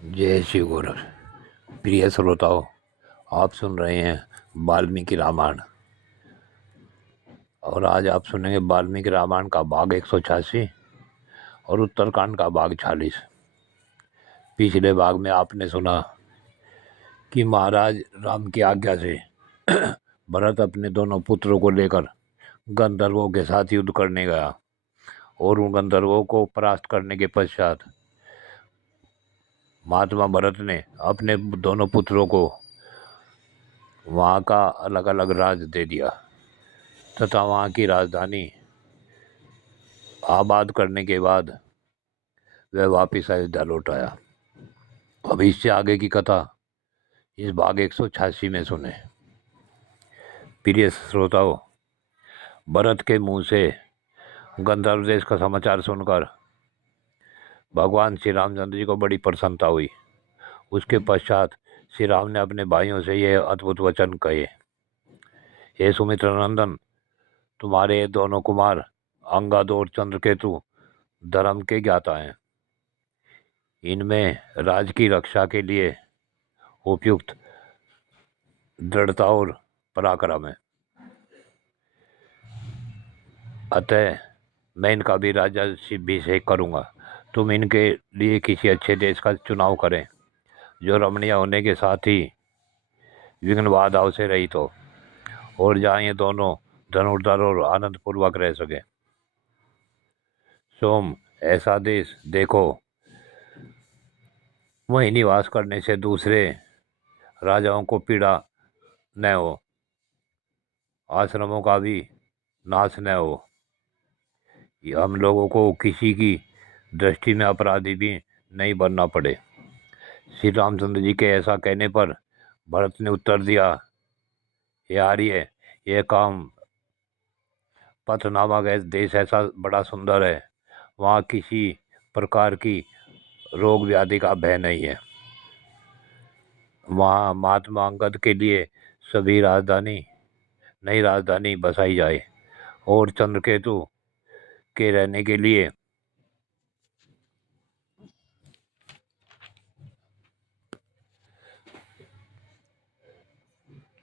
जय श्री गुरु। प्रिय श्रोताओं, आप सुन रहे हैं वाल्मीकि रामायण और आज आप सुनेंगे वाल्मीकि रामायण का भाग 186 और उत्तरकांड का भाग 40। पिछले भाग में आपने सुना कि महाराज राम की आज्ञा से भरत अपने दोनों पुत्रों को लेकर गंधर्वों के साथ युद्ध करने गया और उन गंधर्वों को परास्त करने के पश्चात महात्मा भरत ने अपने दोनों पुत्रों को वहाँ का अलग अलग राज दे दिया तथा वहाँ की राजधानी आबाद करने के बाद वह वापिस अयोध्या लौट आया। अब इससे आगे की कथा इस भाग 186 में सुने। प्रिय श्रोताओं, भरत के मुंह से गंधर्व देश का समाचार सुनकर भगवान श्री रामचंद्र जी को बड़ी प्रसन्नता हुई। उसके पश्चात श्री राम ने अपने भाइयों से यह अद्भुत वचन कहे। हे सुमित्र नंदन, तुम्हारे दोनों कुमार अंगद और चंद्रकेतु धर्म के ज्ञाता हैं। इनमें राज की रक्षा के लिए उपयुक्त दृढ़ता और पराक्रम है। अतः मैं इनका भी राज्याभिषेक करूंगा। तुम इनके लिए किसी अच्छे देश का चुनाव करें जो रमणीय होने के साथ ही विघ्न बाधाओं से रहित हो और जहाँ ये दोनों धनुर्धर और आनंद पूर्वक रह सके। सोम, ऐसा देश देखो वहीं निवास करने से दूसरे राजाओं को पीड़ा न हो, आश्रमों का भी नाश न हो, हम लोगों को किसी की दृष्टि में अपराधी भी नहीं बनना पड़े। श्री रामचंद्र जी के ऐसा कहने पर भरत ने उत्तर दिया, हे आर्य, यह काम पथ नामक देश ऐसा बड़ा सुंदर है, वहाँ किसी प्रकार की रोग व्याधि का भय नहीं है। वहाँ महात्मा अंगद के लिए सभी नई राजधानी बसाई जाए और चंद्रकेतु के रहने के लिए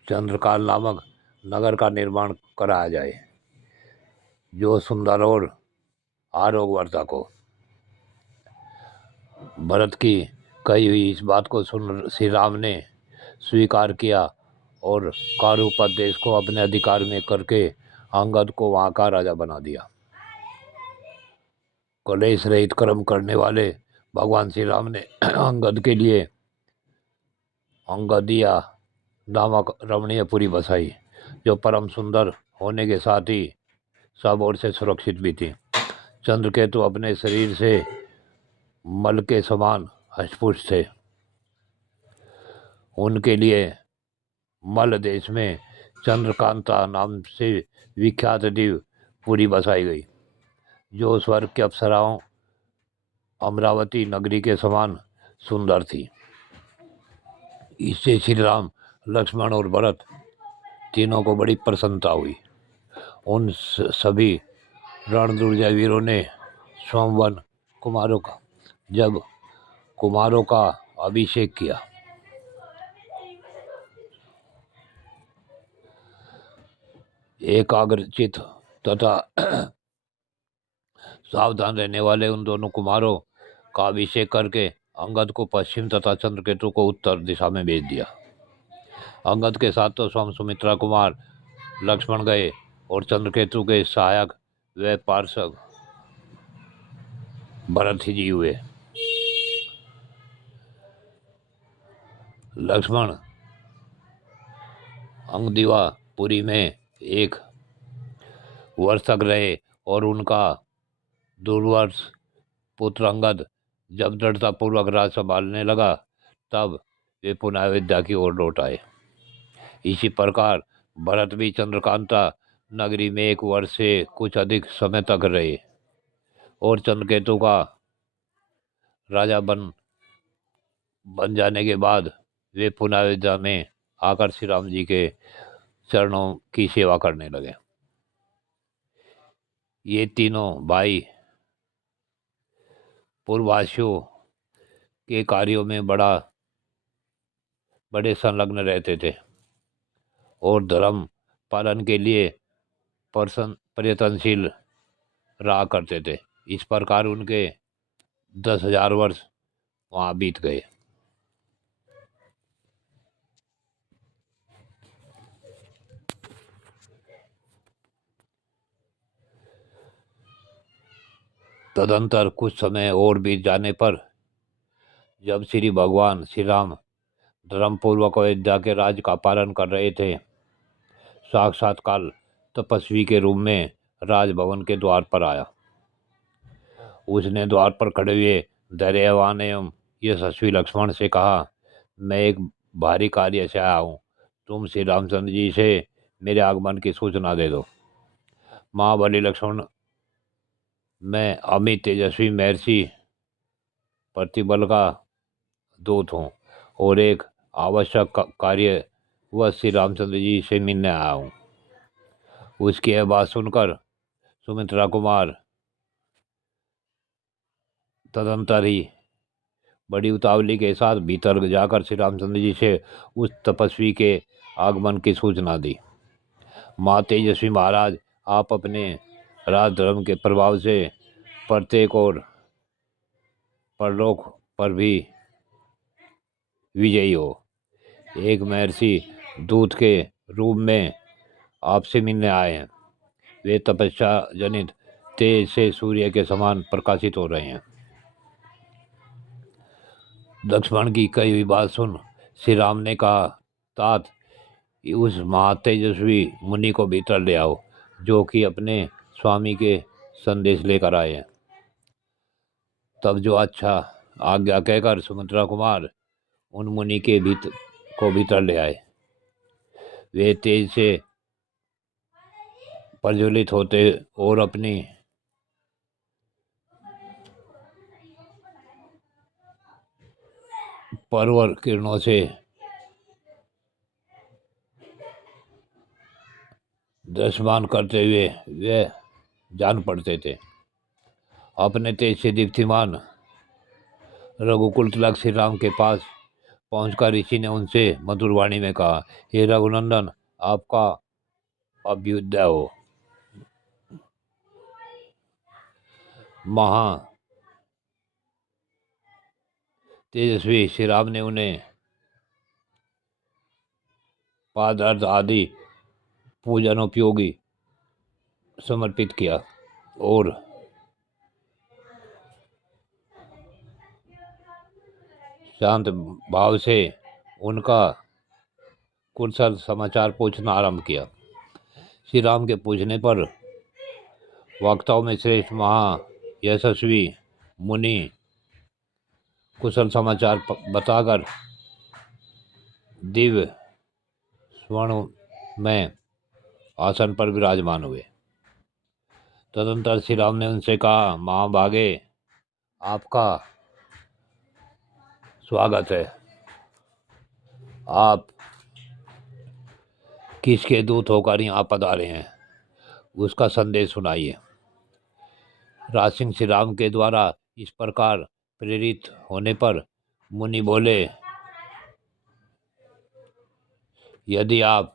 चंद्रकाल नामक नगर का निर्माण कराया जाए जो सुंदर और आरोग्यवर्धक हो। भरत की कही हुई इस बात को सुन श्री राम ने स्वीकार किया और कारूपद देश को अपने अधिकार में करके अंगद को वहाँ का राजा बना दिया। कलेश रहित कर्म करने वाले भगवान श्री राम ने अंगद के लिए अंगदिया नामक रमणीयपुरी बसाई जो परम सुंदर होने के साथ ही सब ओर से सुरक्षित भी थी। चंद्रकेतु अपने शरीर से मल के समान हष्टपुष्ट थे। उनके लिए मल देश में चंद्रकांता नाम से विख्यात द्वीप पुरी बसाई गई जो स्वर्ग के अप्सराओं अमरावती नगरी के समान सुंदर थी। इससे श्री राम, लक्ष्मण और भरत तीनों को बड़ी प्रसन्नता हुई। उन सभी रणदुर्जय वीरों ने सोमवन कुमारों का अभिषेक किया। एकाग्रचित तथा सावधान रहने वाले उन दोनों कुमारों का अभिषेक करके अंगद को पश्चिम तथा चंद्रकेतु को उत्तर दिशा में भेज दिया। अंगद के साथ तो स्वयं सुमित्रा कुमार लक्ष्मण गए और चंद्रकेतु के सहायक व पार्षद भरत ही जी हुए। लक्ष्मण अंगदीवापुरी में 1 वर्ष तक रहे और उनका दूरवर्ष पुत्र अंगद जब दृढ़तापूर्वक राज संभालने लगा तब वे पुनः अयोध्या की ओर लौट आए। इसी प्रकार भरत भी चंद्रकांता नगरी में 1 वर्ष से कुछ अधिक समय तक रहे और चंद्रकेतु का राजा बन जाने के बाद वे पुनः अयोध्या में आकर श्री राम जी के चरणों की सेवा करने लगे। ये तीनों भाई पूर्ववासियों के कार्यों में बड़े संलग्न रहते थे और धर्म पालन के लिए प्रयत्नशील रहा करते थे। इस प्रकार उनके 10,000 वर्ष वहाँ बीत गए। तदंतर कुछ समय और बीत जाने पर जब श्री भगवान श्री राम धर्मपूर्वक अयोध्या के राज का पालन कर रहे थे, साक्षात काल तपस्वी के रूप में राजभवन के द्वार पर आया। उसने द्वार पर खड़े हुए धैर्यवान एवं यशस्वी लक्ष्मण से कहा, मैं एक भारी कार्य से आया हूँ, तुम श्री रामचंद्र जी से मेरे आगमन की सूचना दे दो। महाबली लक्ष्मण, मैं अमित तेजस्वी महर्षि प्रतिबल का दूत हूँ और एक आवश्यक कार्य वह श्री रामचंद्र जी से मिलने आया हूँ। उसकी यह बात सुनकर सुमित्रा कुमार तदंतर ही बड़ी उतावली के साथ भीतर जाकर श्री रामचंद्र जी से उस तपस्वी के आगमन की सूचना दी। माँ तेजस्वी महाराज, आप अपने राजधर्म के प्रभाव से प्रत्येक और परलोक पर भी विजयी हो। एक महर्षि दूत के रूप में आपसे मिलने आए हैं। वे तपस्या जनित तेज से सूर्य के समान प्रकाशित हो रहे हैं। लक्ष्मण की कही हुई बात सुन श्री राम ने कहा, तात, उस महातेजस्वी मुनि को भीतर ले आओ, जो कि अपने स्वामी के संदेश लेकर आए हैं। तब जो अच्छा आज्ञा कहकर सुमित्रा कुमार उन मुनि के भीतर ले आए। वे तेज से प्रज्वलित होते और अपनी परवर किरणों से दृश्यमान करते हुए वे जान पड़ते थे। अपने तेज से दीप्तिमान रघुकुल तिलक श्री राम के पास पहुंचकर ऋषि ने उनसे मधुर वाणी में कहा, हे रघुनंदन, आपका अभ्युदय हो। महा तेजस्वी श्री राम ने उन्हें पादार्थ आदि पूजनोपयोगी समर्पित किया और शांत भाव से उनका कुशल समाचार पूछना आरंभ किया। श्री राम के पूछने पर वक्ताओं में श्रेष्ठ महा यशस्वी मुनि कुशल समाचार बताकर दिव्य स्वर्ण में आसन पर विराजमान हुए। तदंतर श्री राम ने उनसे कहा, महाभागे, आपका स्वागत है। आप किसके दूत होकर यहाँ पधारे हैं, उसका संदेश सुनाइए। राजसिंह श्री राम के द्वारा इस प्रकार प्रेरित होने पर मुनि बोले, यदि आप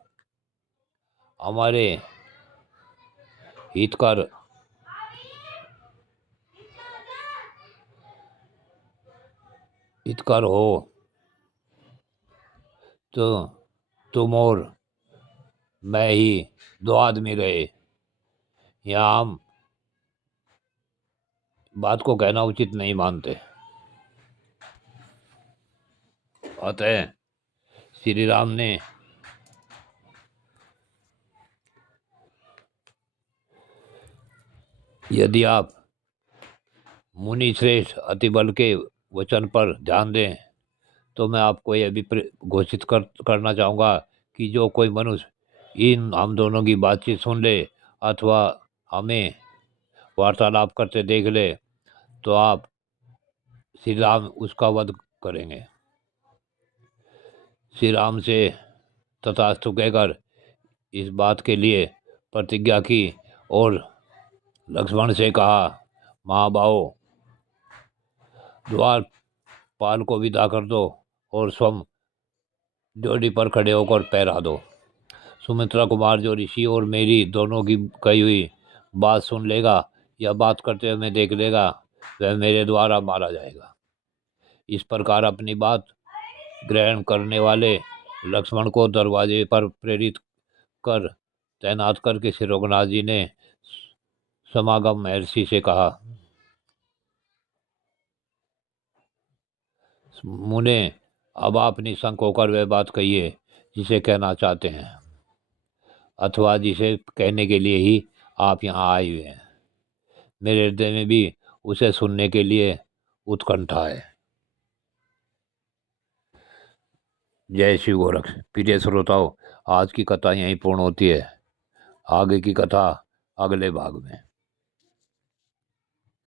हमारे हितकर हो तो तुम और मैं ही दो आदमी रहे। यहाँ हम बात को कहना उचित नहीं मानते। अतः श्री राम ने यदि आप मुनि श्रेष्ठ अतिबल के वचन पर ध्यान दें तो मैं आपको यह भी घोषित करना चाहूँगा कि जो कोई मनुष्य हम दोनों की बातचीत सुन ले अथवा हमें वार्तालाप करते देख ले तो आप श्री राम उसका वध करेंगे। श्री राम से तथास्तु कहकर इस बात के लिए प्रतिज्ञा की और लक्ष्मण से कहा, महाबाहो, द्वार पाल को विदा कर दो और स्वयं ड्योढ़ी पर खड़े होकर पहरा दो। सुमित्रा कुमार जो ऋषि और मेरी दोनों की कही हुई बात सुन लेगा या बात करते हुए मैं देख लेगा, वह मेरे द्वारा मारा जाएगा। इस प्रकार अपनी बात ग्रहण करने वाले लक्ष्मण को दरवाजे पर प्रेरित कर तैनात करके श्री रघुनाथ जी ने समागम महर्षि से कहा, मुने, अब आप निशंक होकर वह बात कहिए जिसे कहना चाहते हैं, अथवा जिसे कहने के लिए ही आप यहाँ आए हुए हैं। मेरे हृदय में भी उसे सुनने के लिए उत्कंठा है। जय श्री गोरख। प्रिय श्रोताओं, आज की कथा यहीं पूर्ण होती है। आगे की कथा अगले भाग में।